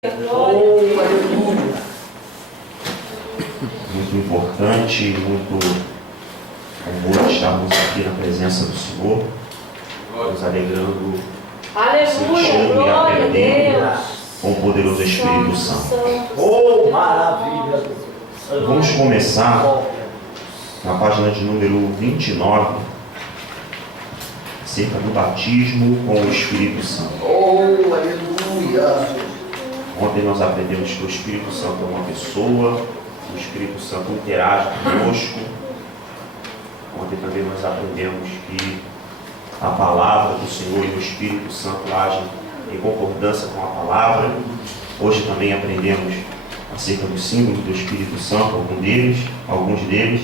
Oh, aleluia! Muito importante, muito bom estarmos aqui na presença do Senhor, nos alegrando, sentindo e aprendendo com o poderoso Espírito Santo. Oh, maravilha! Vamos começar na página de número 29, acerca do batismo com o Espírito Santo. Oh, aleluia! Ontem nós aprendemos que o Espírito Santo é uma pessoa, o Espírito Santo interage conosco. Ontem também nós aprendemos que a palavra do Senhor e o Espírito Santo agem em concordância com a palavra. Hoje também aprendemos acerca dos símbolos do Espírito Santo, alguns deles.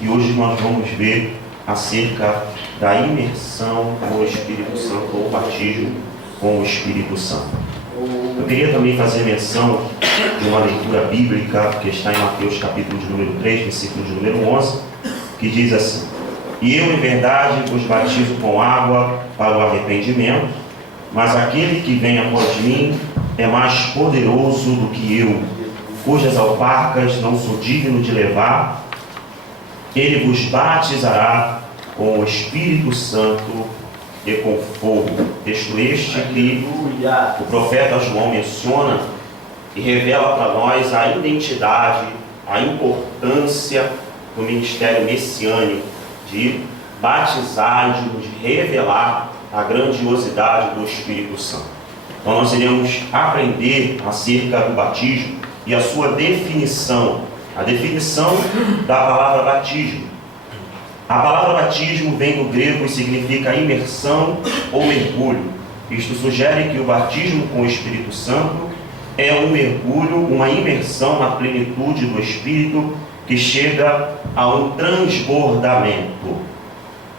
E hoje nós vamos ver acerca da imersão com o Espírito Santo, ou batismo com o Espírito Santo. Eu queria também fazer menção de uma leitura bíblica que está em Mateus capítulo de número 3, versículo de número 11, que diz assim: E eu, em verdade, vos batizo com água para o arrependimento, mas aquele que vem após mim é mais poderoso do que eu, cujas alparcas não sou digno de levar. Ele vos batizará com o Espírito Santo e com fogo. Texto este que o profeta João menciona e revela para nós a identidade, a importância do ministério messiânico de batizar e de nos revelar a grandiosidade do Espírito Santo. Então nós iremos aprender acerca do batismo e a sua definição, a definição da palavra batismo. A palavra batismo vem do grego e significa imersão ou mergulho. Isto sugere que o batismo com o Espírito Santo é um mergulho, uma imersão na plenitude do Espírito que chega a um transbordamento.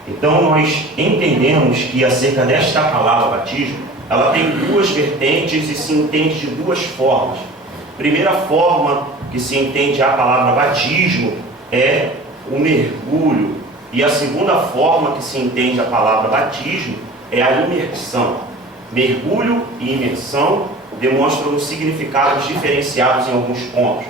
Então nós entendemos que acerca desta palavra batismo, ela tem duas vertentes e se entende de duas formas. A primeira forma que se entende a palavra batismo é o mergulho. E a segunda forma que se entende a palavra batismo é a imersão. Mergulho e imersão demonstram significados diferenciados em alguns pontos.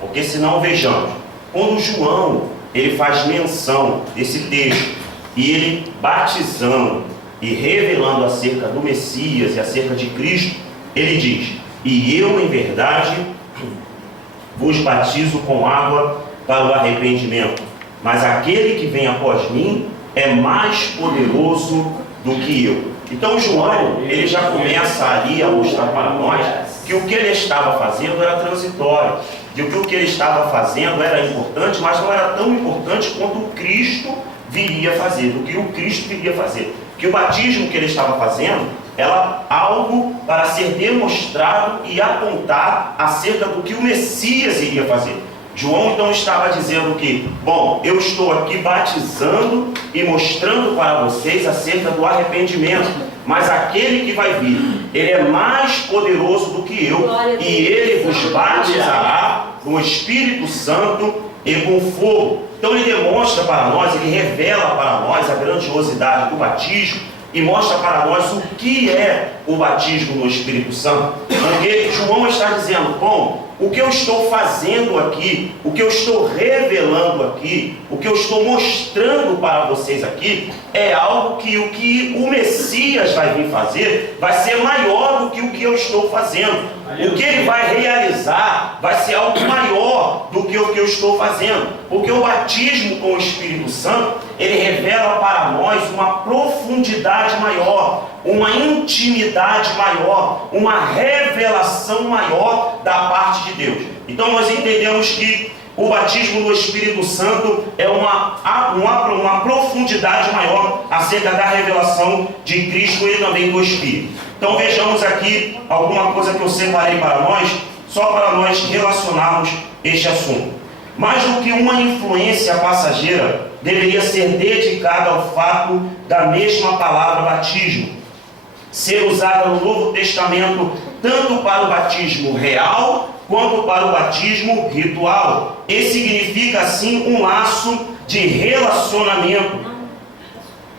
Porque senão, vejamos, quando João ele faz menção desse texto e ele batizando e revelando acerca do Messias e acerca de Cristo, ele diz: E eu, em verdade, vos batizo com água para o arrependimento, mas aquele que vem após mim é mais poderoso do que eu. Então João, ele já começa ali a mostrar para nós que o que ele estava fazendo era transitório, de que o que ele estava fazendo era importante, mas não era tão importante quanto o Cristo viria fazer, do que o Cristo viria fazer. Que o batismo que ele estava fazendo era algo para ser demonstrado e apontar acerca do que o Messias iria fazer. João então estava dizendo que, bom, eu estou aqui batizando e mostrando para vocês acerca do arrependimento, mas aquele que vai vir, ele é mais poderoso do que eu, e ele vos batizará com o Espírito Santo e com fogo. Então ele demonstra para nós, ele revela para nós a grandiosidade do batismo e mostra para nós o que é o batismo no Espírito Santo. Porque João está dizendo, bom, o que eu estou fazendo aqui, o que eu estou revelando aqui, o que eu estou mostrando para vocês aqui, é algo que o Messias vai vir fazer, vai ser maior do que o que eu estou fazendo. O que ele vai realizar vai ser algo maior do que o que eu estou fazendo. Porque o batismo com o Espírito Santo, ele revela para nós uma profundidade maior, uma intimidade maior, uma revelação maior da parte de Deus. Então nós entendemos que o batismo no Espírito Santo é uma profundidade maior acerca da revelação de Cristo e também do Espírito. Então vejamos aqui alguma coisa que eu separei para nós, só para nós relacionarmos este assunto. Mais do que uma influência passageira, deveria ser dedicada ao fato da mesma palavra batismo ser usada no Novo Testamento tanto para o batismo real quanto para o batismo ritual. E significa assim um laço de relacionamento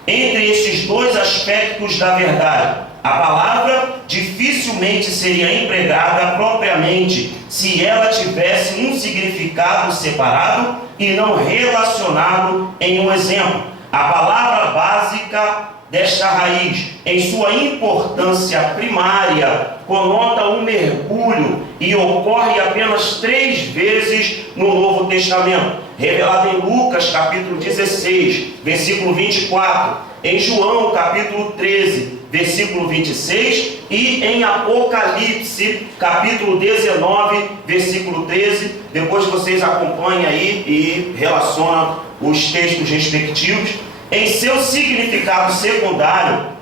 entre esses dois aspectos da verdade. A palavra dificilmente seria empregada propriamente se ela tivesse um significado separado e não relacionado em um exemplo. A palavra básica desta raiz, em sua importância primária, conota um mergulho e ocorre apenas 3 vezes no Novo Testamento, revelado em Lucas capítulo 16, versículo 24, em João capítulo 13, versículo 26 e em Apocalipse capítulo 19, versículo 13. Depois vocês acompanham aí e relacionam os textos respectivos. Em seu significado secundário,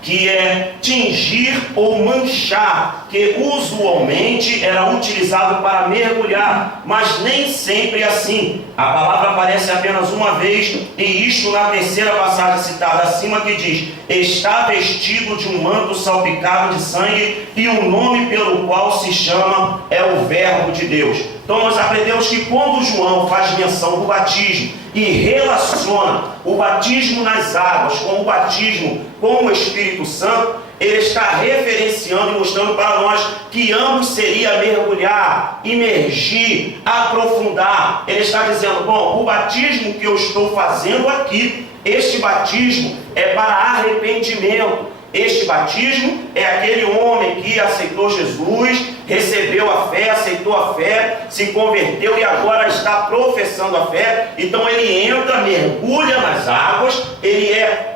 que é tingir ou manchar, que usualmente era utilizado para mergulhar, mas nem sempre assim. A palavra aparece apenas uma vez, e isto na terceira passagem citada acima, que diz: está vestido de um manto salpicado de sangue, e o nome pelo qual se chama é o Verbo de Deus. Então nós aprendemos que quando João faz menção do batismo e relaciona o batismo nas águas com o batismo com o Espírito Santo, ele está referenciando e mostrando para nós que ambos seria mergulhar, imergir, aprofundar. Ele está dizendo, bom, o batismo que eu estou fazendo aqui, este batismo é para arrependimento. Este batismo é aquele homem que aceitou Jesus, recebeu a fé, aceitou a fé, se converteu e agora está professando a fé. Então ele entra, mergulha nas águas,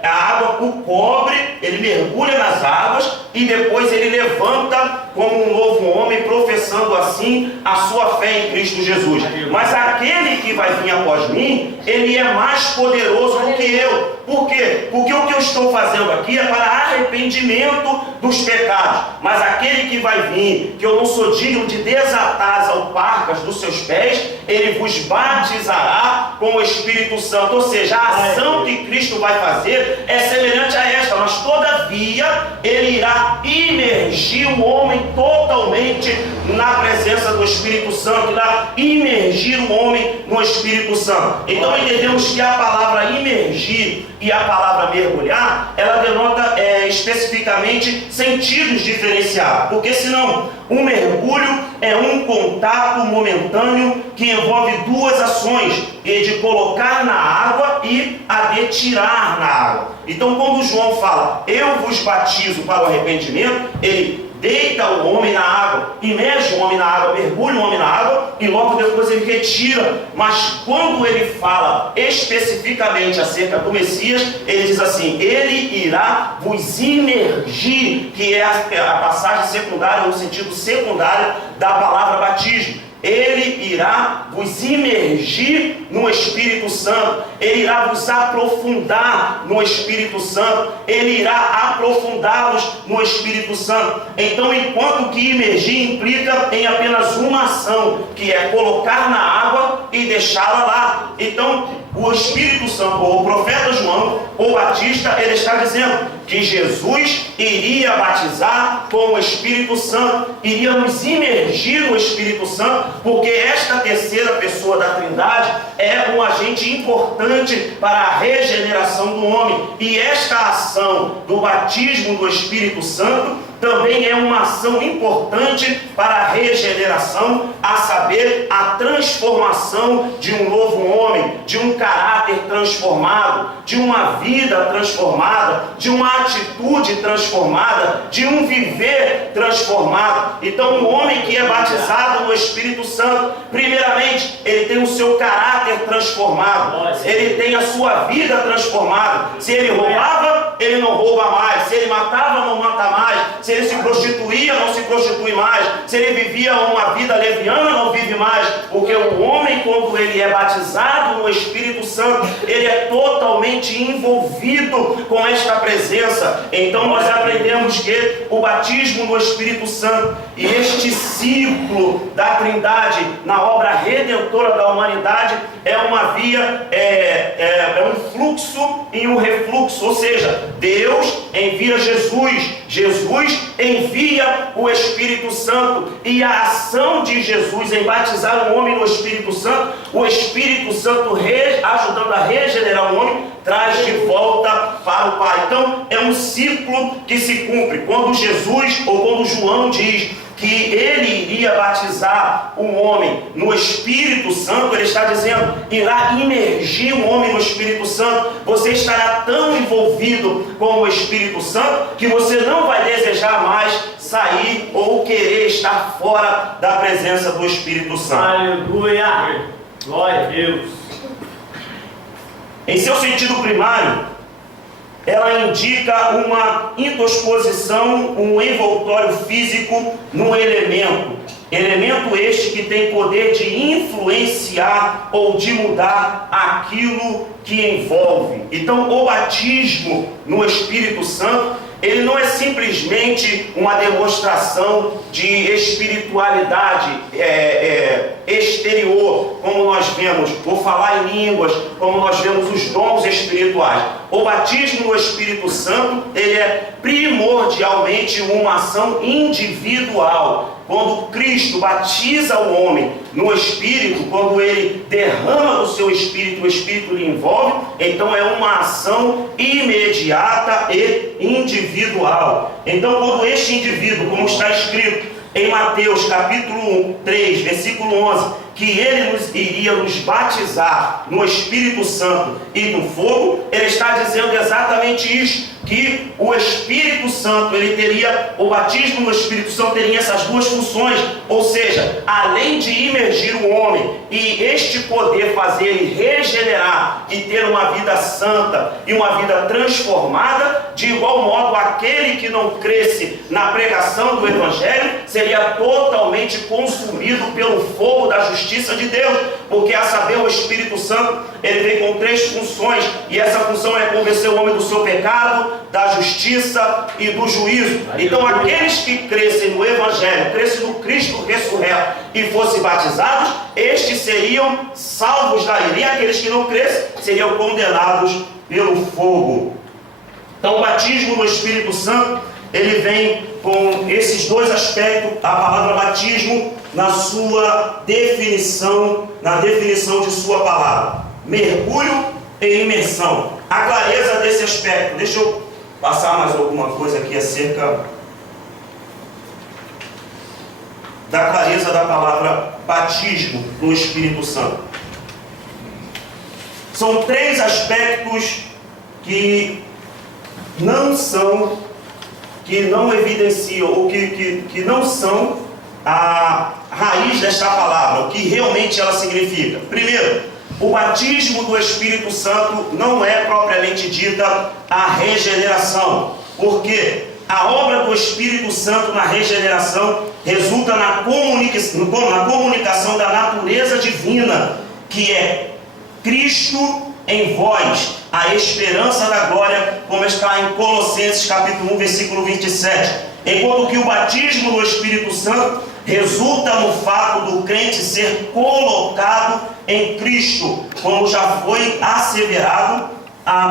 a água o cobre, ele mergulha nas águas e depois ele levanta como um novo homem, professando assim a sua fé em Cristo Jesus. Mas aquele que vai vir após mim, ele é mais poderoso do que eu. Por quê? Porque o que eu estou fazendo aqui é para arrependimento dos pecados. Mas aquele que vai vir, que eu não sou digno de desatar as alparcas dos seus pés, ele vos batizará com o Espírito Santo. Ou seja, a ação que Cristo vai fazer é semelhante a esta, mas todavia ele irá imergir o homem totalmente na presença do Espírito Santo, irá imergir o homem no Espírito Santo. Então entendemos que a palavra imergir e a palavra mergulhar, ela denota especificamente sentidos diferenciados, porque senão um mergulho é um contato momentâneo que envolve 2 ações, de colocar na água e a de tirar na água. Então quando João fala, eu vos batizo para o arrependimento, ele deita o homem na água, imerge o homem na água, mergulha o homem na água e logo depois ele retira. Mas quando ele fala especificamente acerca do Messias, ele diz assim, ele irá vos imergir, que é a passagem secundária, no sentido secundário da palavra batismo. Ele irá vos imergir no Espírito Santo, ele irá vos aprofundar no Espírito Santo, ele irá aprofundá-los no Espírito Santo. Então, enquanto que imergir implica em apenas uma ação, que é colocar na água e deixá-la lá. Então, o Espírito Santo, ou o profeta João, o Batista, ele está dizendo que Jesus iria batizar com o Espírito Santo, iria nos imergir no Espírito Santo, porque esta terceira pessoa da Trindade é um agente importante para a regeneração do homem. E esta ação do batismo do Espírito Santo também é uma ação importante para a regeneração, a saber, a transformação de um novo homem, de um caráter transformado, de uma vida transformada, de uma atitude transformada, de um viver transformado. Então, um homem que é batizado no Espírito Santo, primeiramente, ele tem o seu caráter transformado, ele tem a sua vida transformada. Se ele roubava, ele não rouba mais. Se ele matava, não mata mais. Se ele se prostituía, não se prostitui mais. Se ele vivia uma vida leviana, não vive mais. Porque o homem, quando ele é batizado no Espírito Santo, ele é totalmente envolvido com esta presença. Então nós aprendemos que o batismo no Espírito Santo e este ciclo da Trindade na obra redentora da humanidade é uma via, é um fluxo e um refluxo. Ou seja, Deus envia Jesus. Jesus envia o Espírito Santo. E a ação de Jesus em batizar o homem no Espírito Santo, o Espírito Santo ajudando a regenerar o homem, traz de volta para o Pai. Então é um ciclo que se cumpre. Quando Jesus ou quando João diz que ele iria batizar o homem no Espírito Santo, ele está dizendo, irá imergir o homem no Espírito Santo. Você estará tão envolvido com o Espírito Santo que você não vai desejar mais sair ou querer estar fora da presença do Espírito Santo. Aleluia! Glória a Deus! Em seu sentido primário, ela indica uma indisposição, um envoltório físico no elemento. Elemento este que tem poder de influenciar ou de mudar aquilo que envolve. Então, o batismo no Espírito Santo, ele não é simplesmente uma demonstração de espiritualidade exterior, como nós vemos, ou falar em línguas, como nós vemos os dons espirituais. O batismo no Espírito Santo, ele é primordialmente uma ação individual. Quando Cristo batiza o homem no Espírito, quando ele derrama do seu Espírito, o Espírito lhe envolve, então é uma ação imediata e individual. Então, quando este indivíduo, como está escrito em Mateus capítulo 3, versículo 11, que ele iria nos batizar no Espírito Santo e no fogo, ele está dizendo exatamente isso, que o Espírito Santo, ele teria, o batismo no Espírito Santo teria essas duas funções, ou seja, além de imergir o homem e este poder fazer ele regenerar e ter uma vida santa e uma vida transformada, de igual modo aquele que não cresce na pregação do Evangelho seria totalmente consumido pelo fogo da justiça de Deus, porque a saber o Espírito Santo, ele vem com 3 funções, e essa função é convencer o homem do seu pecado, da justiça e do juízo. Então aqueles que crescem no Evangelho, crescem no Cristo ressurreto e fossem batizados, estes seriam salvos da ira, e aqueles que não crescem seriam condenados pelo fogo. Então o batismo no Espírito Santo, ele vem com esses 2 aspectos, a palavra batismo na sua definição, na definição de sua palavra, mergulho e imersão. A clareza desse aspecto, deixa eu passar mais alguma coisa aqui acerca da clareza da palavra batismo no Espírito Santo. São 3 aspectos que não evidenciam, ou que não são a raiz desta palavra, o que realmente ela significa. Primeiro, o batismo do Espírito Santo não é propriamente dita a regeneração, porque a obra do Espírito Santo na regeneração resulta na comunicação da natureza divina, que é Cristo em vós, a esperança da glória, como está em Colossenses capítulo 1, versículo 27. Enquanto que o batismo no Espírito Santo resulta no fato do crente ser colocado em Cristo, como já foi asseverado, a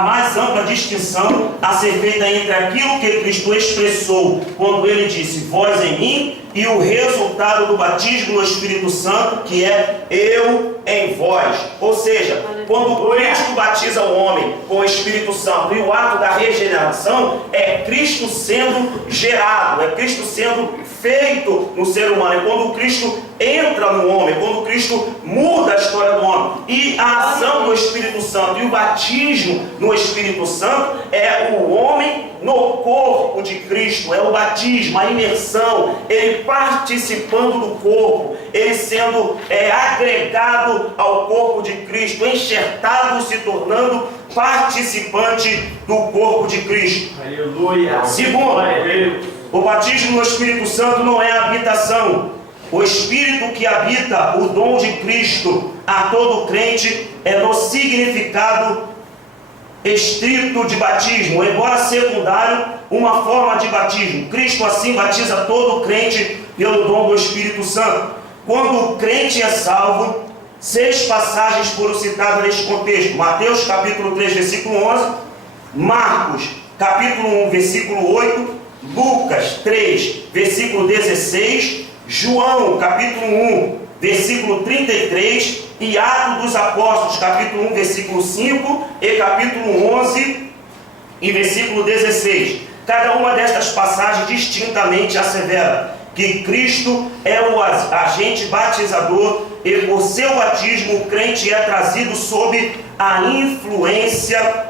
mais ampla distinção a ser feita entre aquilo que Cristo expressou quando ele disse, vós em mim, e o resultado do batismo no Espírito Santo, que é eu em vós. Ou seja, quando Cristo batiza o homem com o Espírito Santo e o ato da regeneração, é Cristo sendo gerado, é Cristo sendo feito no ser humano, é quando Cristo entra no homem, quando Cristo muda a história do homem. E a ação do Espírito Santo e o batismo no Espírito Santo é o homem no corpo de Cristo, é o batismo, a imersão, ele participando do corpo, ele sendo agregado ao corpo de Cristo, enxertado, se tornando participante do corpo de Cristo. Aleluia! Segundo, o batismo no Espírito Santo não é habitação. O Espírito que habita o dom de Cristo a todo crente é no significado estrito de batismo, embora secundário, uma forma de batismo. Cristo assim batiza todo crente pelo dom do Espírito Santo. Quando o crente é salvo, 6 passagens foram citadas neste contexto. Mateus capítulo 3, versículo 11, Marcos, capítulo 1, versículo 8, Lucas 3, versículo 16, João, capítulo 1, versículo 33, e Atos dos Apóstolos, capítulo 1, versículo 5, e capítulo 11, e versículo 16. Cada uma destas passagens distintamente assevera que Cristo é o agente batizador e por seu batismo o crente é trazido sob a influência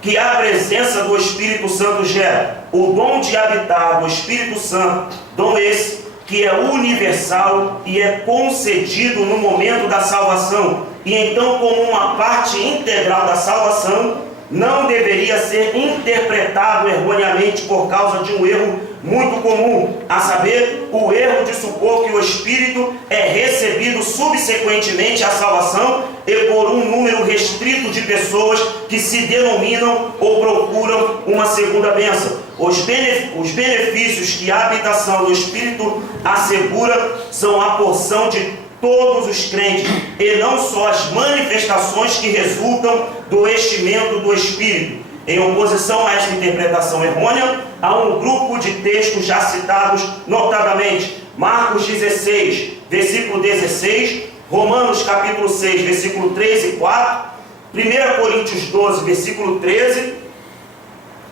que a presença do Espírito Santo gera. O dom de habitar do Espírito Santo, dom esse que é universal e é concedido no momento da salvação, e então como uma parte integral da salvação, não deveria ser interpretado erroneamente por causa de um erro muito comum, a saber, o erro de supor que o Espírito é recebido subsequentemente à salvação e por um número restrito de pessoas que se denominam ou procuram uma segunda bênção. Os benefícios que a habitação do Espírito assegura são a porção de todos os crentes, e não só as manifestações que resultam do enchimento do Espírito. Em oposição a esta interpretação errônea, há um grupo de textos já citados, notadamente Marcos 16, versículo 16, Romanos capítulo 6, versículo 3 e 4, 1 Coríntios 12, versículo 13,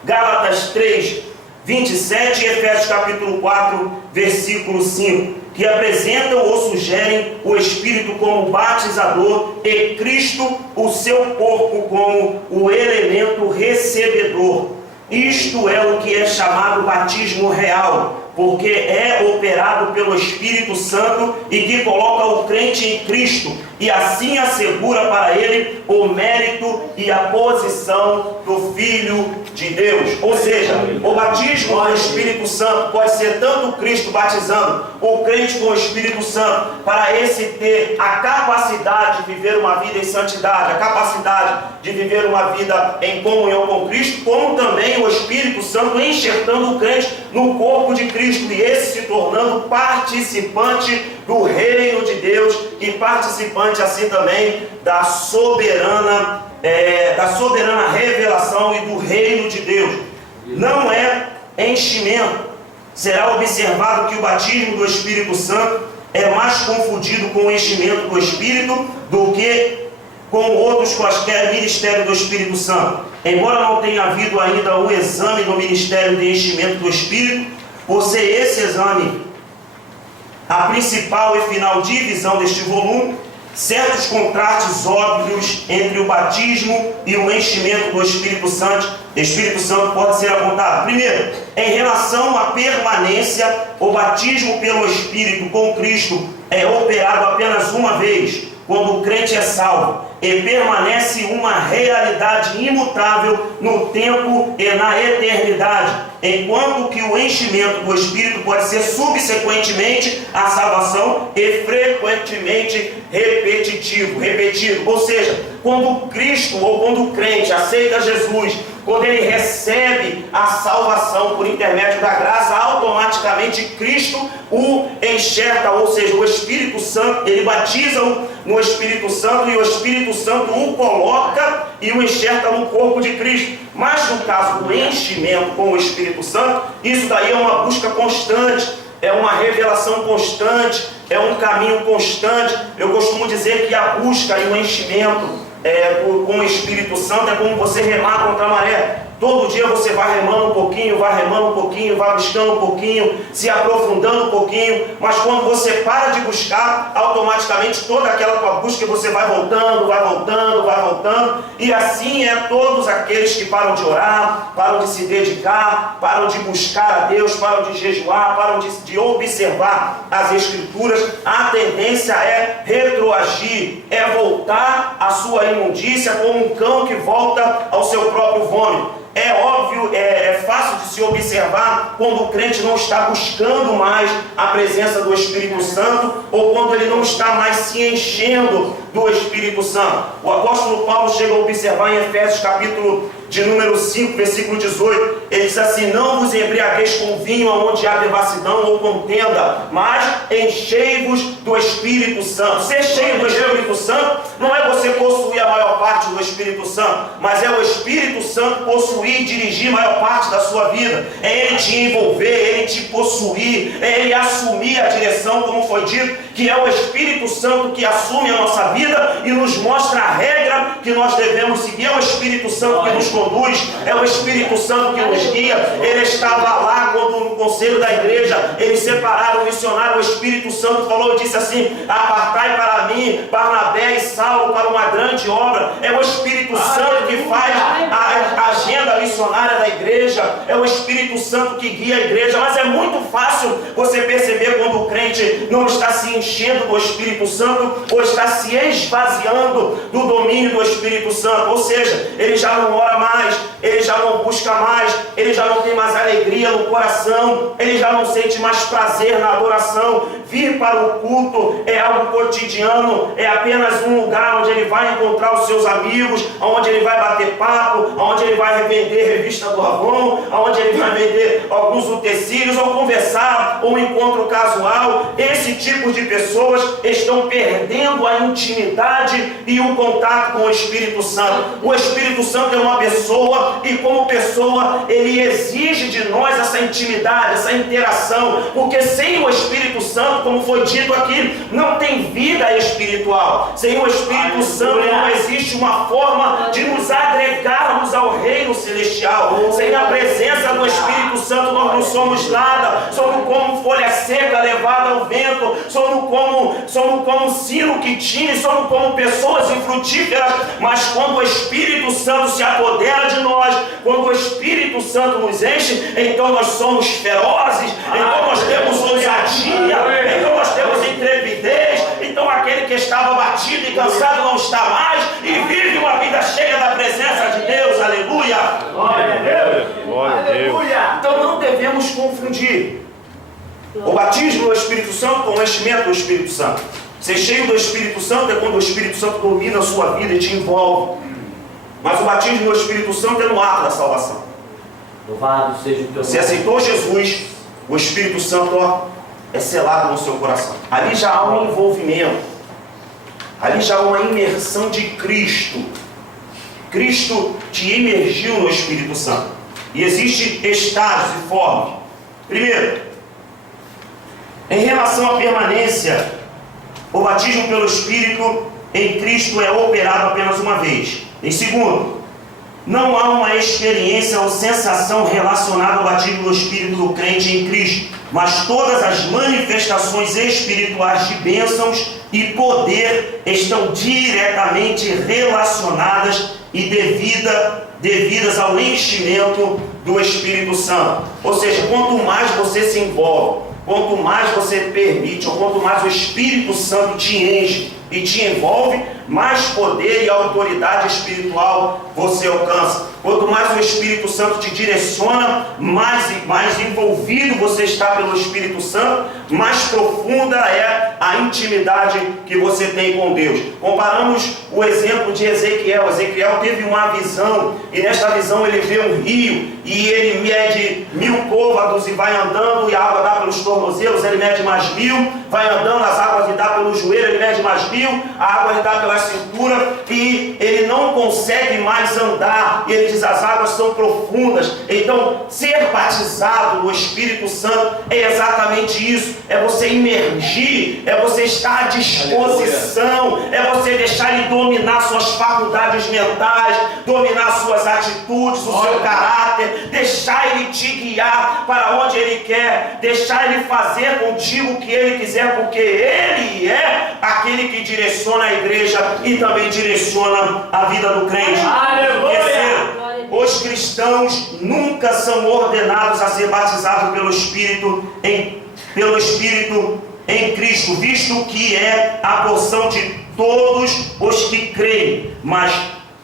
Gálatas 3, 27 e Efésios capítulo 4, versículo 5, que apresentam ou sugerem o Espírito como batizador e Cristo, o seu corpo, como o elemento recebedor. Isto é o que é chamado batismo real, porque é operado pelo Espírito Santo e que coloca o crente em Cristo e assim assegura para ele o mérito e a posição do Filho de Deus. Ou seja, o batismo do Espírito Santo pode ser tanto Cristo batizando o crente com o Espírito Santo, para esse ter a capacidade de viver uma vida em santidade, a capacidade de viver uma vida em comunhão com Cristo, como também o Espírito Santo enxertando o crente no corpo de Cristo, e esse se tornando participante do reino de Deus e participante assim também da soberana revelação e do reino de Deus. Não é enchimento. Será observado que o batismo do Espírito Santo é mais confundido com o enchimento do Espírito do que com outros quaisquer ministério do Espírito Santo. Embora não tenha havido ainda um exame do ministério de enchimento do Espírito, por ser esse exame a principal e final divisão deste volume, certos contrastes óbvios entre o batismo e o enchimento do Espírito Santo pode ser apontado. Primeiro, em relação à permanência, o batismo pelo Espírito com Cristo é operado apenas uma vez, quando o crente é salvo, e permanece uma realidade imutável no tempo e na eternidade, enquanto que o enchimento do Espírito pode ser subsequentemente à salvação e frequentemente repetido. Ou seja, quando Cristo ou quando o crente aceita Jesus, quando ele recebe a salvação por intermédio da graça, automaticamente Cristo o enxerta, ou seja, o Espírito Santo, ele batiza-o no Espírito Santo e o Espírito Santo o coloca e o enxerta no corpo de Cristo. Mas no caso do enchimento com o Espírito Santo, isso daí é uma busca constante, é uma revelação constante, é um caminho constante. Eu costumo dizer que a busca e o enchimento com o Espírito Santo é como você remar contra a maré. Todo dia você vai remando um pouquinho, vai buscando um pouquinho, se aprofundando um pouquinho, mas quando você para de buscar, automaticamente toda aquela tua busca você vai voltando, e assim é todos aqueles que param de orar, param de se dedicar, param de buscar a Deus, param de jejuar, param de observar as Escrituras. A tendência é retroagir, é voltar à sua imundícia como um cão que volta ao seu próprio vômito. É óbvio, é fácil de se observar quando o crente não está buscando mais a presença do Espírito Santo, ou quando ele não está mais se enchendo do Espírito Santo. O apóstolo Paulo chega a observar em Efésios capítulo de número 5, versículo 18, ele diz assim: não vos embriagueis com vinho onde há devassidão ou contenda, mas enchei-vos do Espírito Santo. Ser cheio do Espírito Santo não é você possuir a maior parte do Espírito Santo, mas é o Espírito Santo possuir e dirigir a maior parte da sua vida. É Ele te envolver, é Ele te possuir, é Ele assumir a direção, como foi dito, que é o Espírito Santo que assume a nossa vida e nos mostra a regra que nós devemos seguir. É o Espírito Santo que nos conduz, é o Espírito Santo que nos guia. Ele estava lá quando no conselho da igreja eles separaram o missionário. O Espírito Santo falou, disse assim: apartai para mim Barnabé e Saulo para uma grande obra. É o Espírito Santo que faz a agenda missionária da igreja, é o Espírito Santo que guia a igreja. Mas é muito fácil você perceber quando o crente não está se enchendo do Espírito Santo ou está se esvaziando do domínio do Espírito Santo. Ou seja, ele já não ora mais, ele já não busca mais, ele já não tem mais alegria no coração, ele já não sente mais prazer na adoração. Vir para o culto é algo cotidiano, é apenas um lugar onde ele vai encontrar os seus amigos, onde ele vai bater papo, onde ele vai vender revista do Avon, onde ele vai vender alguns utensílios, ou conversar, ou um encontro casual. Esse tipo de pessoas estão perdendo a intimidade e o contato com o Espírito Santo. O Espírito Santo é uma pessoa, e como pessoa ele exige de nós essa intimidade, essa interação, porque sem o Espírito Santo, como foi dito aqui, não tem vida espiritual. Sem o Espírito Santo não existe uma forma de nos agregarmos ao reino celestial. Sem a presença do Espírito Santo nós não somos nada. Somos como folha seca levada ao vento, somos como sino que tine, somos como pessoas infrutíferas. Mas quando o Espírito Santo se apodera de nós, quando o Espírito Santo nos enche, então nós somos ferozes, então nós temos ousadia, então nós temos intrepidez. Então aquele que estava batido e cansado não está mais e vive uma vida cheia da presença de Deus. Aleluia! Glória a Deus! Glória a Deus. Então não devemos confundir o batismo do Espírito Santo com o enchimento do Espírito Santo. Ser cheio do Espírito Santo é quando o Espírito Santo domina a sua vida e te envolve. Mas o batismo do Espírito Santo é no ato da salvação. Louvado seja o teu nome. Você aceitou Jesus, o Espírito Santo é selado no seu coração. Ali já há um envolvimento. Ali já há uma imersão de Cristo. Cristo te imergiu no Espírito Santo. E existem estágios e formas. Primeiro, em relação à permanência, o batismo pelo Espírito em Cristo é operado apenas uma vez. Em segundo, não há uma experiência ou sensação relacionada ao batismo do Espírito do crente em Cristo, mas todas as manifestações espirituais de bênçãos e poder estão diretamente relacionadas e devidas ao enchimento do Espírito Santo. Ou seja, quanto mais você se envolve, quanto mais você permite, ou quanto mais o Espírito Santo te enche e te envolve, mais poder e autoridade espiritual você alcança. Quanto mais o Espírito Santo te direciona, mais envolvido você está pelo Espírito Santo, mais profunda é a intimidade que você tem com Deus. Comparamos o exemplo de Ezequiel. Ezequiel teve uma visão, e nesta visão ele vê um rio, e ele mede 1000 côvados e vai andando, e a água dá pelos tornozelos, ele mede mais 1000, vai andando, as águas lhe dá pelo joelho, ele mede mais 1000, a água lhe dá pela cintura, e ele não consegue mais andar, e ele diz: as águas são profundas. Então, ser batizado no Espírito Santo é exatamente isso, é você imergir, é você estar à disposição, é você deixar ele dominar suas faculdades mentais, dominar suas atitudes, o seu caráter, deixar ele te guiar para onde ele quer, deixar ele fazer contigo o que ele quiser, porque ele é aquele que direciona a igreja e também direciona a vida do crente. Terceiro, os cristãos nunca são ordenados a ser batizados pelo Espírito em Cristo, visto que é a porção de todos os que creem, mas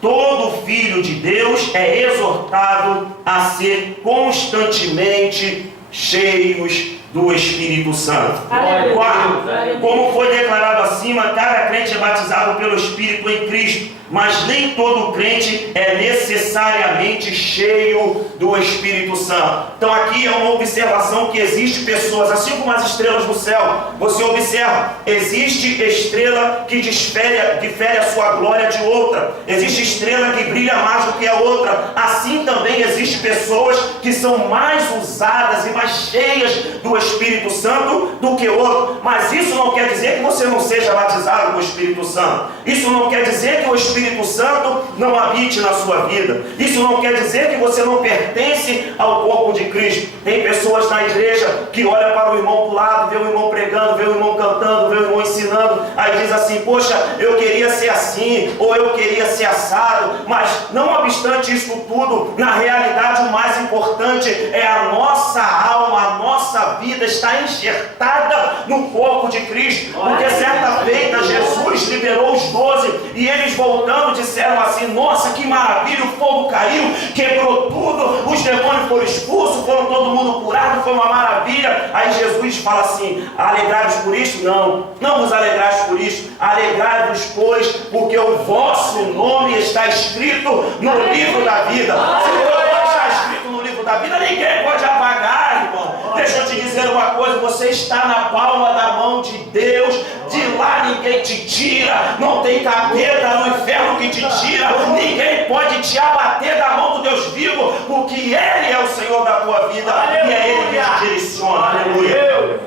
todo filho de Deus é exortado a ser constantemente cheios do Espírito Santo. Glória a Quarto, Deus. como foi declarado acima, cada crente é batizado pelo Espírito em Cristo, mas nem todo crente é necessariamente cheio do Espírito Santo. Então aqui é uma observação que existe pessoas, assim como as estrelas do céu, você observa, existe estrela que difere a sua glória de outra, existe estrela que brilha mais do que a outra, assim também existe pessoas que são mais usadas e mais cheias do Espírito Santo do que outro, mas isso não quer dizer que você não seja batizado com o Espírito Santo, isso não quer dizer que o Espírito Santo não habite na sua vida, isso não quer dizer que você não pertence ao corpo de Cristo. Tem pessoas na igreja que olham para o irmão do lado, vê o irmão pregando, vê o irmão cantando, vê o irmão ensinando, aí diz assim, poxa, eu queria ser assim, ou eu queria ser assado, mas não obstante isso tudo, na realidade o mais importante é a nossa alma, a nossa vida está enxertada no corpo de Cristo, porque certa feita Jesus liberou os 12 e eles voltando disseram assim, nossa, que maravilha, o fogo caiu, quebrou tudo, os demônios foram expulsos, foram todo mundo curado, foi uma maravilha. Aí Jesus fala assim, alegrai-vos por isto? Não vos alegrais por isto, alegrai-vos pois, porque o vosso nome está escrito no livro da vida. Se o teu nome está escrito no livro da vida, ninguém pode apagar, irmão. Deixa eu te dizer uma coisa, você está na palma da mão de Deus, de lá ninguém te tira, não tem capeta no inferno que te tira, ninguém pode te abater da mão do Deus vivo, porque Ele é o Senhor da tua vida, e é Ele que te direciona. Aleluia.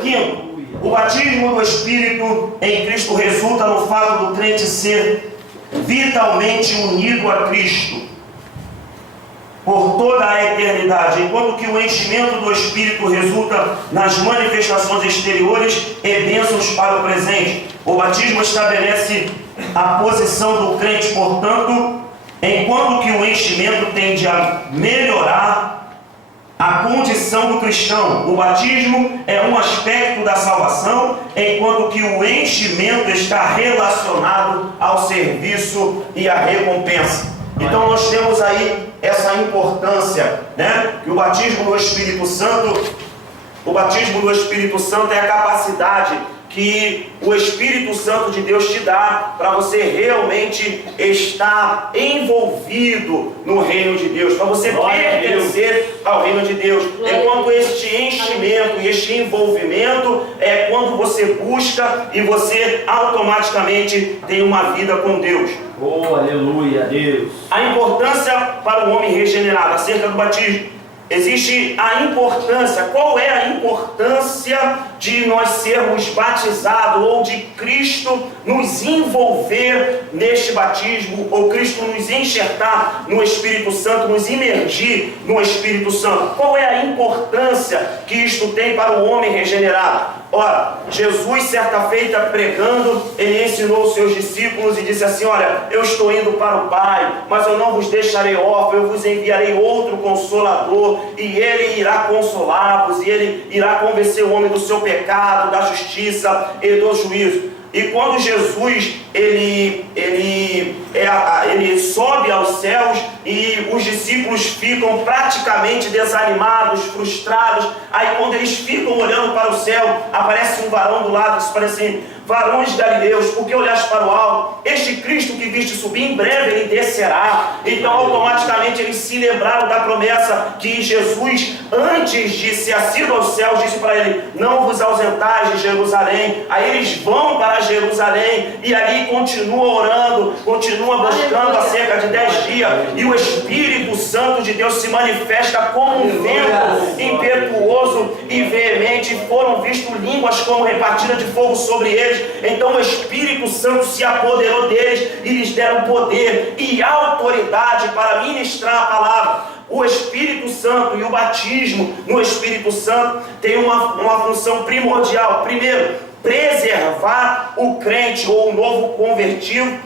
Quinto, o batismo do Espírito em Cristo resulta no fato do crente ser vitalmente unido a Cristo por toda a eternidade, enquanto que o enchimento do Espírito resulta nas manifestações exteriores e bênçãos para o presente. O batismo estabelece a posição do crente, portanto, enquanto que o enchimento tende a melhorar a condição do cristão. O batismo é um aspecto da salvação, enquanto que o enchimento está relacionado ao serviço e à recompensa. Então nós temos aí essa importância, né? Que o batismo do Espírito Santo é a capacidade que o Espírito Santo de Deus te dá para você realmente estar envolvido no reino de Deus, para você pertencer ao reino de Deus. Enquanto este enchimento e este envolvimento é quando você busca e você automaticamente tem uma vida com Deus. Oh, aleluia, Deus. A importância para o homem regenerado acerca do batismo. Existe a importância. Qual é a importância de nós sermos batizados ou de Cristo nos envolver neste batismo, ou Cristo nos enxertar no Espírito Santo, nos imergir no Espírito Santo? Qual é a importância que isto tem para o homem regenerado? Ora, Jesus, certa feita, pregando, ele ensinou os seus discípulos e disse assim, olha, eu estou indo para o Pai, mas eu não vos deixarei órfãos, eu vos enviarei outro Consolador, e ele irá consolá-los, e ele irá convencer o homem do seu pecado, da justiça e do juízo. E quando Jesus ele sobe aos céus e os discípulos ficam praticamente desanimados, frustrados, aí quando eles ficam olhando para o céu, aparece um varão do lado que diz para assim, varões galileus, por que olhaste para o alto? Este Cristo que viste subir, em breve ele descerá. Então automaticamente eles se lembraram da promessa que Jesus, antes de ser ascido aos céus, disse para ele, não vos ausentais de Jerusalém. Aí eles vão para Jerusalém e ali continuam orando, continuam buscando há cerca de 10 dias, e o Espírito Santo de Deus se manifesta como um vento impetuoso e veemente, e foram vistas línguas como repartidas de fogo sobre eles. Então o Espírito Santo se apoderou deles e lhes deram poder e autoridade para ministrar a palavra. O Espírito Santo e o batismo no Espírito Santo tem uma função primordial. Primeiro, preservar o crente ou o novo convertido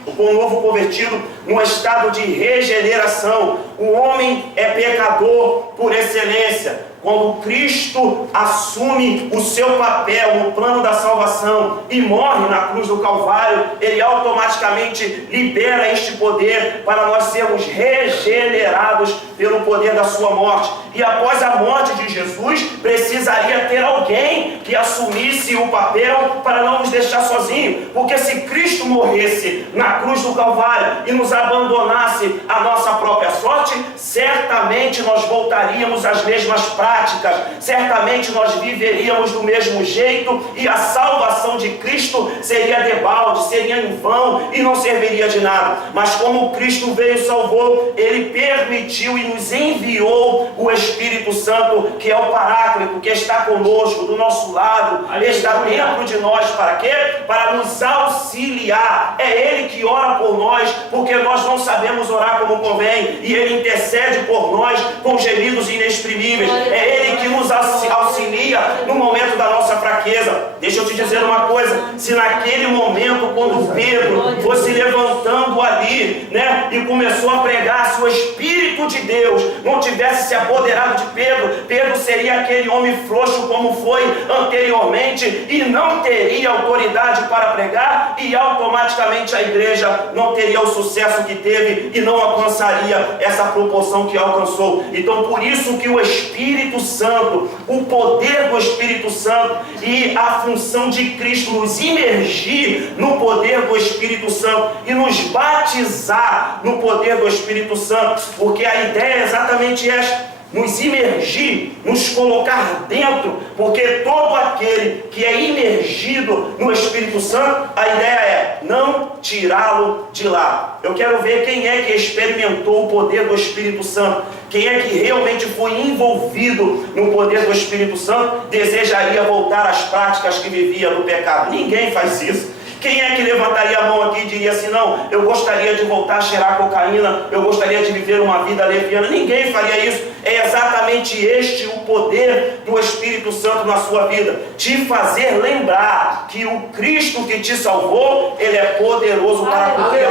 no estado de regeneração. O homem é pecador por excelência. quando Cristo assume o seu papel no plano da salvação e morre na cruz do Calvário, Ele automaticamente libera este poder para nós sermos regenerados pelo poder da sua morte. E após a morte de Jesus, precisaria ter alguém que assumisse o papel para não nos deixar sozinhos, porque se Cristo morresse na cruz do Calvário e nos abandonasse à nossa própria sorte, certamente nós voltaríamos às mesmas práticas, certamente nós viveríamos do mesmo jeito e a salvação de Cristo seria debalde, seria em vão e não serviria de nada. Mas como Cristo veio e salvou, Ele permitiu e nos enviou o Espírito Santo, que é o Paráclito, que está conosco, do nosso lado, está dentro de nós. Para quê? Para nos auxiliar. É Ele que ora por nós, porque nós não sabemos orar como convém, e Ele intercede por nós com gemidos inexprimíveis. É Ele que nos auxilia no momento da nossa fraqueza. Deixa eu te dizer uma coisa: se naquele momento, quando Pedro fosse levantando ali, né, e começou a pregar, se o Espírito de Deus não tivesse se apoderado de Pedro, Pedro seria aquele homem frouxo como foi anteriormente e não teria autoridade para pregar, e automaticamente a igreja não teria o sucesso que teve e não alcançaria essa proporção que alcançou. Então, por isso que o Espírito Santo, o poder do Espírito Santo e a função de Cristo nos imergir no poder do Espírito Santo e nos batizar no poder do Espírito Santo, porque a ideia é exatamente esta: nos imergir, nos colocar dentro, porque todo aquele que é imergido no Espírito Santo, a ideia é não tirá-lo de lá. Eu quero ver quem é que experimentou o poder do Espírito Santo, quem é que realmente foi envolvido no poder do Espírito Santo, desejaria voltar às práticas que vivia no pecado. Ninguém faz isso. Quem é que levantaria a mão aqui e diria assim: não, eu gostaria de voltar a cheirar cocaína, eu gostaria de viver uma vida leviana? Ninguém faria isso. É exatamente este o poder do Espírito Santo na sua vida, te fazer lembrar que o Cristo que te salvou, Ele é poderoso para poder.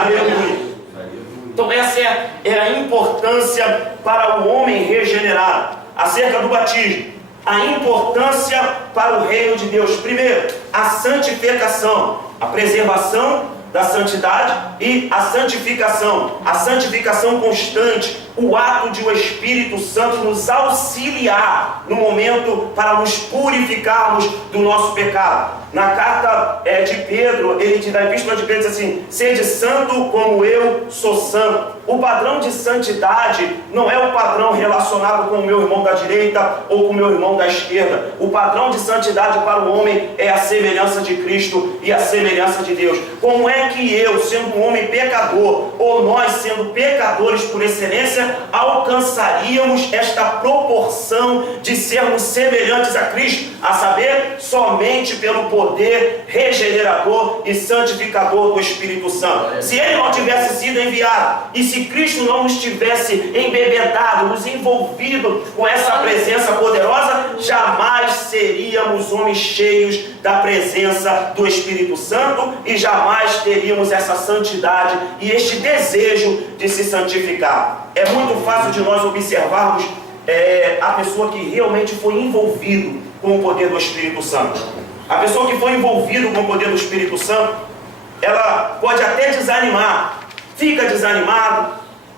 Aleluia. Então essa é a importância para o homem regenerado. Acerca do batismo, a importância para o reino de Deus. Primeiro, a santificação, a preservação da santidade e a santificação constante, o ato de o Espírito Santo nos auxiliar no momento para nos purificarmos do nosso pecado. Na carta de Pedro, na epístola de Pedro diz assim: sede santo como eu sou santo. O padrão de santidade não é o padrão relacionado com o meu irmão da direita ou com o meu irmão da esquerda. O padrão de santidade para o homem é a semelhança de Cristo e a semelhança de Deus. Como é que eu, sendo um homem pecador, ou nós sendo pecadores por excelência, alcançaríamos esta proporção de sermos semelhantes a Cristo? A saber, somente pelo poder regenerador e santificador do Espírito Santo. Se Ele não tivesse sido enviado, e se Cristo não nos tivesse embebedado, nos envolvido com essa presença poderosa, jamais seríamos homens cheios da presença do Espírito Santo e jamais teríamos essa santidade e este desejo de se santificar. É muito fácil de nós observarmos a pessoa que realmente foi envolvido com o poder do Espírito Santo. A pessoa que foi envolvida com o poder do Espírito Santo, ela pode até desanimar, fica desanimado,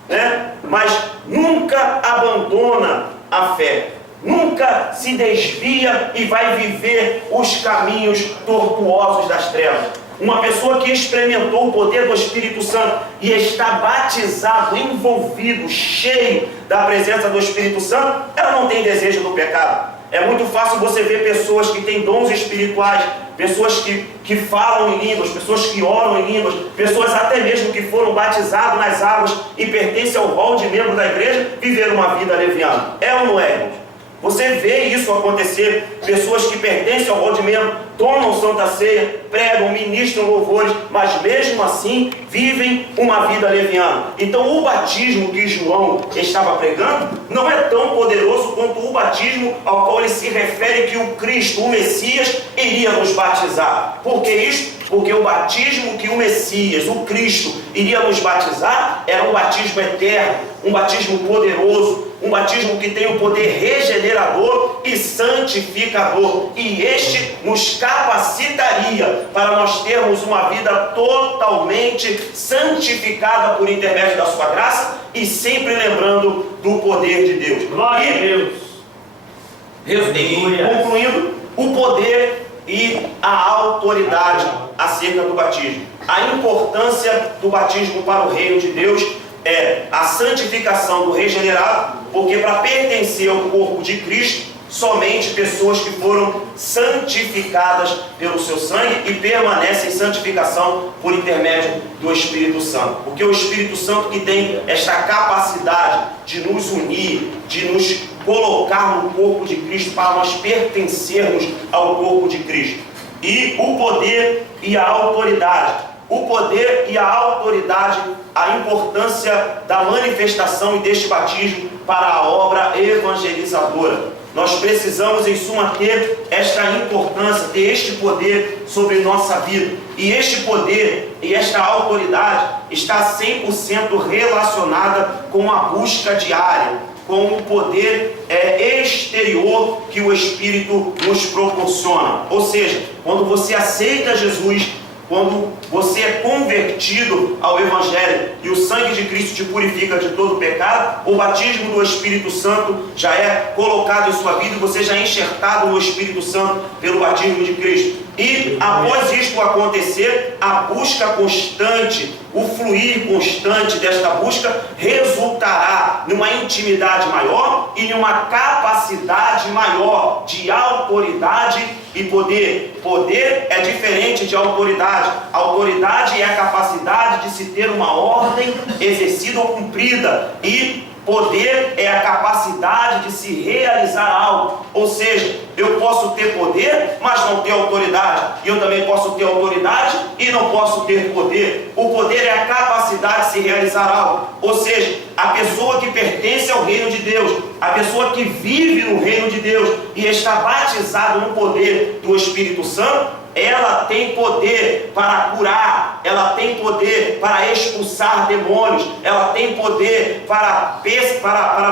né? Mas nunca abandona a fé, nunca se desvia e vai viver os caminhos tortuosos das trevas. Uma pessoa que experimentou o poder do Espírito Santo e está batizado, envolvido, cheio da presença do Espírito Santo, ela não tem desejo do pecado. É muito fácil você ver pessoas que têm dons espirituais, pessoas que falam em línguas, pessoas que oram em línguas, pessoas até mesmo que foram batizadas nas águas e pertencem ao rol de membro da igreja, viver uma vida leviana. É ou não é, irmãos? Você vê isso acontecer, pessoas que pertencem ao rol de membro, tomam Santa Ceia, pregam, ministram louvores, mas mesmo assim vivem uma vida leviana. Então o batismo que João estava pregando não é tão poderoso quanto o batismo ao qual ele se refere que o Cristo, o Messias, iria nos batizar. Por que isso? Porque o batismo que o Messias, o Cristo, iria nos batizar era um batismo eterno, um batismo poderoso, um batismo que tem o poder regenerador e santificador. E este nos capacitaria para nós termos uma vida totalmente santificada por intermédio da sua graça e sempre lembrando do poder de Deus. Glória a Deus. Concluindo, o poder e a autoridade acerca do batismo. A importância do batismo para o reino de Deus é a santificação do regenerado, porque para pertencer ao corpo de Cristo, somente pessoas que foram santificadas pelo seu sangue e permanecem em santificação por intermédio do Espírito Santo. Porque o Espírito Santo que tem esta capacidade de nos unir, de nos colocar no corpo de Cristo para nós pertencermos ao corpo de Cristo. E o poder e a autoridade. O poder e a autoridade, a importância da manifestação e deste batismo para a obra evangelizadora. Nós precisamos, em suma, ter esta importância, ter este poder sobre nossa vida. E este poder e esta autoridade está 100% relacionada com a busca diária, com o poder exterior que o Espírito nos proporciona. Ou seja, quando você aceita Jesus, quando você é convertido ao Evangelho e o sangue de Cristo te purifica de todo pecado, o batismo do Espírito Santo já é colocado em sua vida e você já é enxertado no Espírito Santo pelo batismo de Cristo. E após isto acontecer, a busca constante, o fluir constante desta busca resultará numa intimidade maior e numa capacidade maior de autoridade e poder. Poder é diferente de autoridade. Autoridade é a capacidade de se ter uma ordem exercida ou cumprida, e poder é a capacidade de se realizar algo. Ou seja, eu posso ter poder, mas não ter autoridade. E eu também posso ter autoridade e não posso ter poder. O poder é a capacidade de se realizar algo. Ou seja, a pessoa que pertence ao reino de Deus, a pessoa que vive no reino de Deus e está batizada no poder do Espírito Santo, ela tem poder para curar, ela tem poder para expulsar demônios, ela tem poder para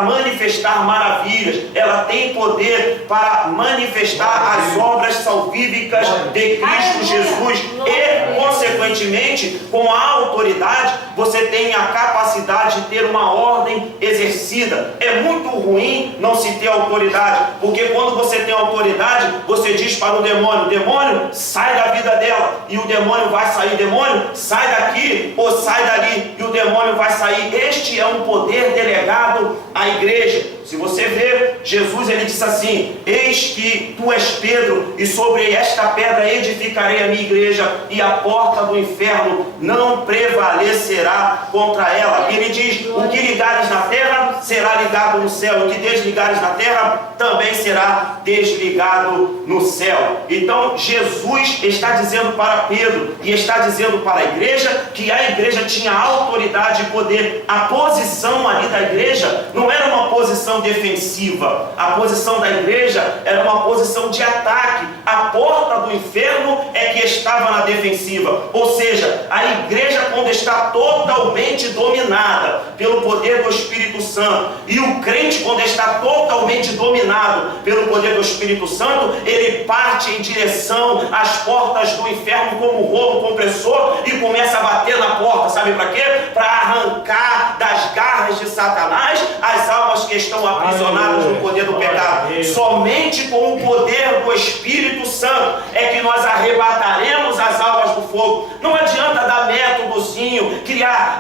manifestar maravilhas, ela tem poder para manifestar as obras salvíficas de Cristo Jesus e, consequentemente, com a autoridade, você tem a capacidade de ter uma ordem exercida. É muito ruim não se ter autoridade, porque quando você tem autoridade, você diz para o demônio: demônio, sai da vida dela, e o demônio vai sair. Demônio, sai daqui ou sai dali, e o demônio vai sair. Este é um poder delegado à igreja. Se você ver, Jesus ele disse assim: eis que tu és Pedro, e sobre esta pedra edificarei a minha igreja, e a porta do inferno não prevalecerá contra ela. E ele diz: o que ligares na terra será ligado no céu, o que desligares na terra também será desligado no céu. Então Jesus está dizendo para Pedro e está dizendo para a igreja que a igreja tinha autoridade e poder. A posição ali da igreja não era uma posição defensiva, a posição da igreja era uma posição de ataque. A porta do inferno é que estava na defensiva. Ou seja, a igreja, quando está totalmente dominada pelo poder do Espírito Santo, e o crente, quando está totalmente dominado pelo poder do Espírito Santo, ele parte em direção às portas do inferno como um rolo compressor e começa a bater na porta. Sabe para quê? Para arrancar das garras de Satanás as almas que estão aprisionadas no poder do pecado. Somente com o poder do Espírito Santo é que nós arrebataremos as almas do fogo. Não adianta dar métodozinho, criar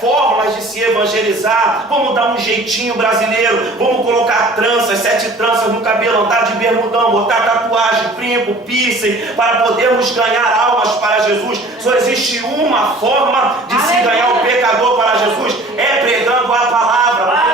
fórmulas de se evangelizar. Vamos dar um jeitinho brasileiro, vamos colocar tranças, 7 tranças no cabelo, andar de bermudão, botar tatuagem, brinco, piercing, para podermos ganhar almas para Jesus. Só existe uma forma de se ganhar o pecador para Jesus: é pregando a palavra.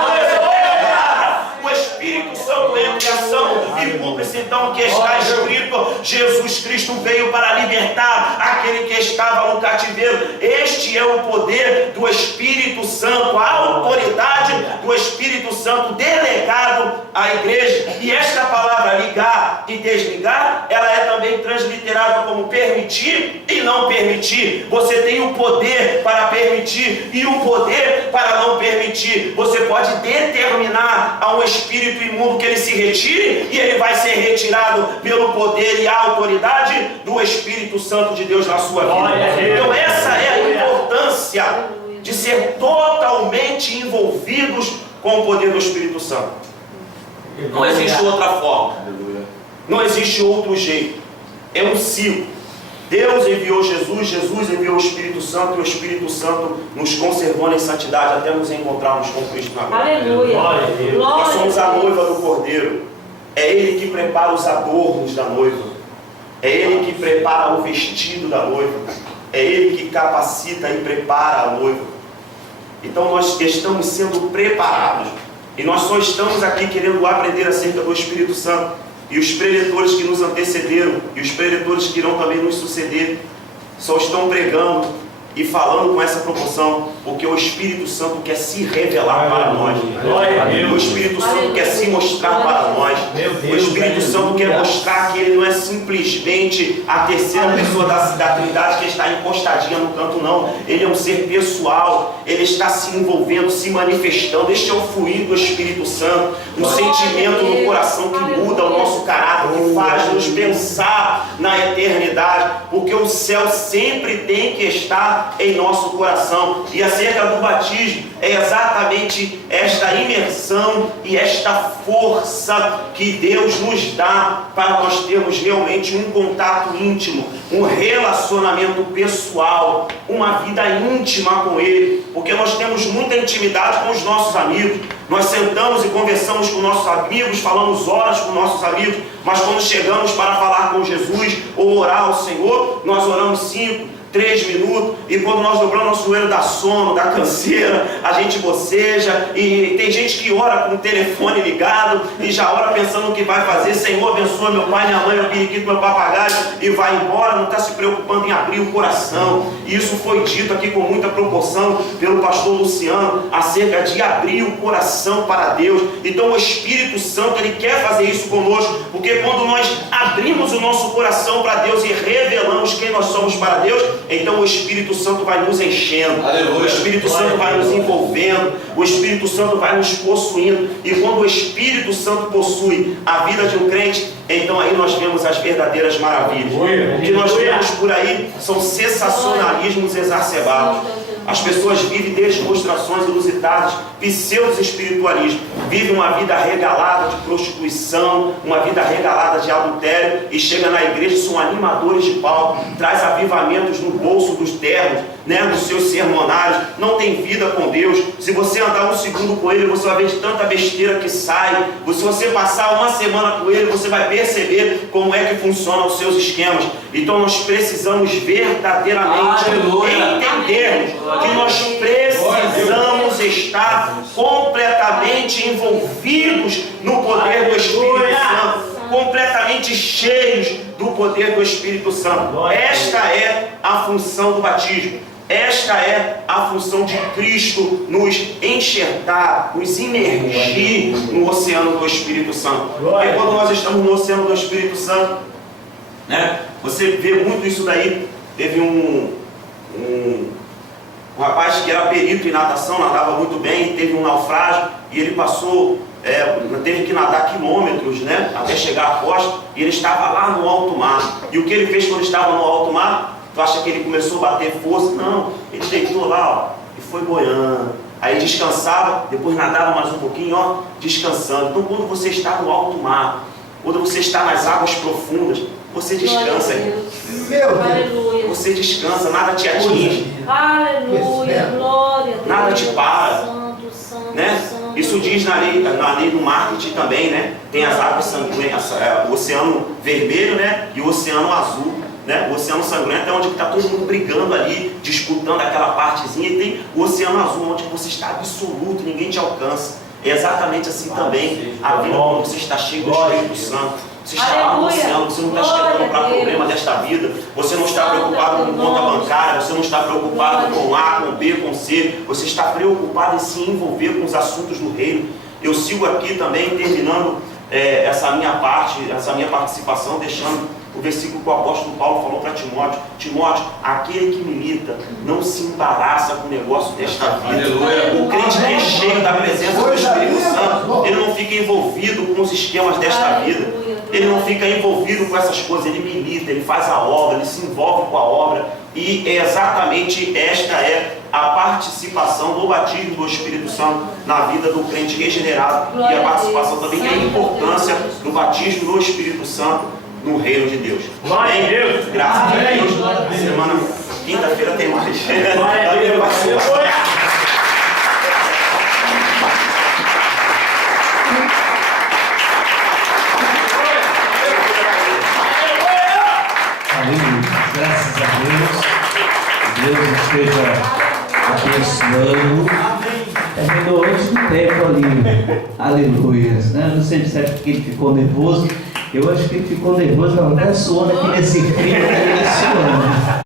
O Espírito Santo entra em ação e cumpre-se então o que está escrito: Jesus Cristo veio para libertar aquele que estava no cativeiro. Este é o poder do Espírito Santo, a autoridade do Espírito Santo delegado à igreja. E esta palavra ligar e desligar, ela é também transliterada como permitir e não permitir. Você tem o poder para permitir e o poder para não permitir. Você pode determinar a um espírito imundo que ele se retire, e ele vai ser retirado pelo poder e a autoridade do Espírito Santo de Deus na sua vida. Então essa é a importância de ser totalmente envolvidos com o poder do Espírito Santo. Não existe outra forma, não existe outro jeito. É um ciclo. Deus enviou Jesus, Jesus enviou o Espírito Santo, e o Espírito Santo nos conservou em santidade até nos encontrarmos com Cristo na glória. Aleluia. Nós somos a noiva do Cordeiro. É Ele que prepara os adornos da noiva. É Ele que prepara o vestido da noiva. É Ele que capacita e prepara a noiva. Então nós estamos sendo preparados. E nós só estamos aqui querendo aprender acerca do Espírito Santo. E os preletores que nos antecederam, e os preletores que irão também nos suceder, só estão pregando e falando com essa proporção, porque o Espírito Santo quer se revelar para nós. O Espírito Santo quer se mostrar para nós. O Espírito Santo quer mostrar que Ele não é simplesmente a terceira pessoa da Trindade que está encostadinha no canto, não. Ele é um ser pessoal. Ele está se envolvendo, se manifestando. Este é o fluir do Espírito Santo, um sentimento no coração que muda o nosso caráter, que faz nos pensar na eternidade, porque o céu sempre tem que estar em nosso coração. E acerca do batismo, é exatamente esta imersão e esta força que Deus nos dá para nós termos realmente um contato íntimo, um relacionamento pessoal, uma vida íntima com Ele, porque nós temos muita intimidade com os nossos amigos. Nós sentamos e conversamos com nossos amigos, falamos horas com nossos amigos, mas quando chegamos para falar com Jesus ou orar ao Senhor, nós oramos 5, 3 minutos, e quando nós dobramos nosso joelho dá sono, dá canseira, a gente boceja, e tem gente que ora com o telefone ligado e já ora pensando o que vai fazer. Senhor, abençoa meu pai, minha mãe, meu periquito, meu papagaio, e vai embora, não está se preocupando em abrir o coração. E isso foi dito aqui com muita proporção pelo pastor Luciano, acerca de abrir o coração para Deus. Então o Espírito Santo, Ele quer fazer isso conosco, porque quando nós abrimos o nosso coração para Deus e revelamos quem nós somos para Deus, então o Espírito Santo vai nos enchendo. Aleluia. O Espírito Santo vai nos envolvendo, o Espírito Santo vai nos possuindo. E quando o Espírito Santo possui a vida de um crente, então aí nós vemos as verdadeiras maravilhas. O que nós vemos por aí são sensacionalismos exacerbados. As pessoas vivem demonstrações inusitadas, pseudo-espiritualismo, vivem uma vida regalada de prostituição, uma vida regalada de adultério, e chega na igreja, são animadores de palco, traz avivamentos no bolso dos ternos, dos seus sermonários, não tem vida com Deus. Se você andar um segundo com Ele, você vai ver de tanta besteira que sai. Se você passar uma semana com Ele, você vai perceber como é que funcionam os seus esquemas. Então nós precisamos verdadeiramente entender que nós precisamos estar completamente envolvidos no poder do Espírito Santo, completamente cheios do poder do Espírito Santo. Esta é a função do batismo. Esta é a função de Cristo, nos enxertar, nos imergir no oceano do Espírito Santo. E quando nós estamos no oceano do Espírito Santo, você vê muito isso daí. Teve um rapaz que era perito em natação, nadava muito bem, teve um naufrágio e ele passou, teve que nadar quilômetros, até chegar à costa, e ele estava lá no alto mar. E o que ele fez quando estava no alto mar? Tu acha que ele começou a bater força? Não, ele deitou lá, e foi boiando. Aí descansava, depois nadava mais um pouquinho, descansando. Então quando você está no alto mar, quando você está nas águas profundas, você descansa. Meu Deus. Você descansa, nada te atinge. Aleluia, glória a Deus. Nada te para. Santo, Santo. Isso diz na lei do marketing também, Tem as águas sanguíneas, o oceano vermelho, e o oceano azul. O oceano sangrento é onde está todo mundo brigando ali, disputando aquela partezinha, e tem o oceano azul, onde você está absoluto, ninguém te alcança. É exatamente assim também a vida quando você está cheio do Espírito Santo. Você está lá no oceano, você não está esquentando para problema desta vida, você não está preocupado com conta bancária, você não está preocupado com A, com B, com C, você está preocupado em se envolver com os assuntos do reino. Eu sigo aqui também, terminando essa minha participação, deixando o versículo que o apóstolo Paulo falou para Timóteo: Timóteo, aquele que milita não se embaraça com o negócio desta vida. Aleluia. O crente que é cheio da presença do Espírito Santo, ele não fica envolvido com os esquemas desta vida, ele não fica envolvido com essas coisas, ele milita, ele faz a obra, ele se envolve com a obra, e é exatamente esta a participação do batismo do Espírito Santo na vida do crente regenerado, e a participação também, a importância do batismo do Espírito Santo no reino de Deus. Glória a Deus. Graças a Amém. Deus. Semana, quinta-feira tem mais. Glória a Deus. Aleluia. Aleluia. Graças a Deus. Deus esteja abençoando. Terminou antes do tempo ali. Aleluia. Né? Não sei se é porque ele ficou nervoso. Eu acho que ele ficou nervoso, estava até suando aqui nesse frio, suando.